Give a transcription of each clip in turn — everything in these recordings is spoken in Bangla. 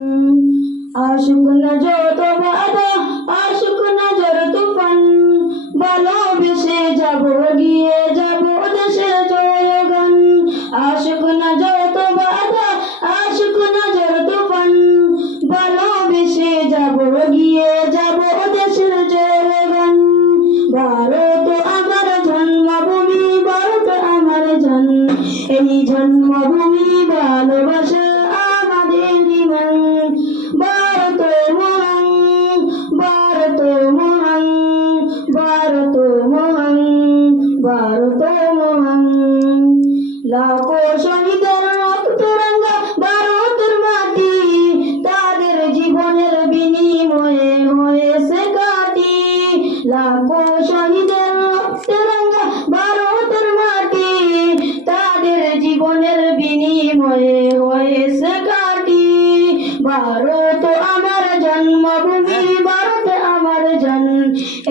আশুক না যত বাধা, আশুক না ঝড় তুফান, ভালোবেসে যাব গিয়ে যাব দেশের জয়গান। আশুক না যত বাধা, আশুক না ঝড় তুফান, ভালোবেসে যাব গিয়ে যাব দেশের জয়গান। ভারত আমার জন্মভূমি, ভারত আমার এই জন্মভূমি ভালোবাসা আমাদের ইমান। ভারত মহান, ভারত মহান, ভারত মহান, ভারত মহান। লাখো শহীদের রক্তরাঙ্গা ভারতের মাটি, তাদের জীবনের বিনিময়ে হয়েছে ঘাঁটি। লাখো শহীদের রক্তরাঙ্গা ভারতের মাটি, তাদের জীবনের বিনিময়ে হয়েছে ঘাঁটি। ভারত আমার জন্মভূমি, ভারত আমার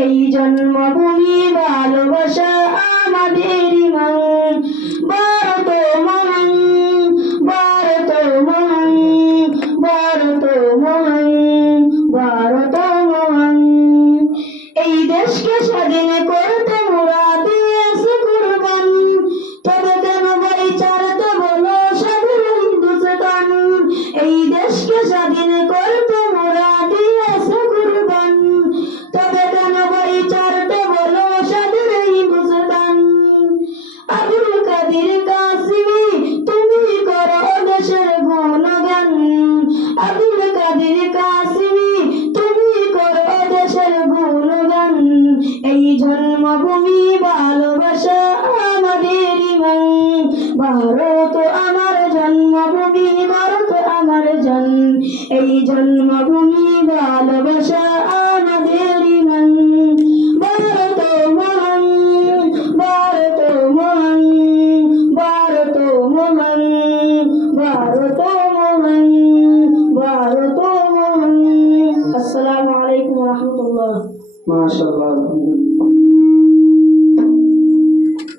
এই জন্মভূমি ভালোবাসা আমাদের ইমান। ভারত মহান, ভারত মহান, ভারত মহান, ভারত মহান। এই দেশকে স্বাধীন করতে মোরা দিয়েছি কুরবান, তবে কেন ভাই ছাড়তে বলো স্বাধীন হিন্দুস্তান। এই দেশকে স্বাধীন করতে মোরা দিয়েছি কুরবান, তবে কেন ভাই ছাড়তে বলো স্বাধীন হিন্দুস্তান। আব্দুল কাদের কাসিমি তুমি করো দেশের গুণগান, আব্দুল কাদের কাসিমি তুমি করো দেশের গুণগান। এই জন্মভূমি ভালোবাসা আমাদের ইমান। ভারত আমার জন্মভূমি, ভারত আমার এই জন্মভূমি ভালোবাসা আমাদের ইমান। ভারত মহান, ভারত মহান, ভারত মহান, ভারত মহান, ভারত মহান। আসসালামু আলাইকুম ওয়া রাহমাতুল্লাহ। মাশাআল্লাহ।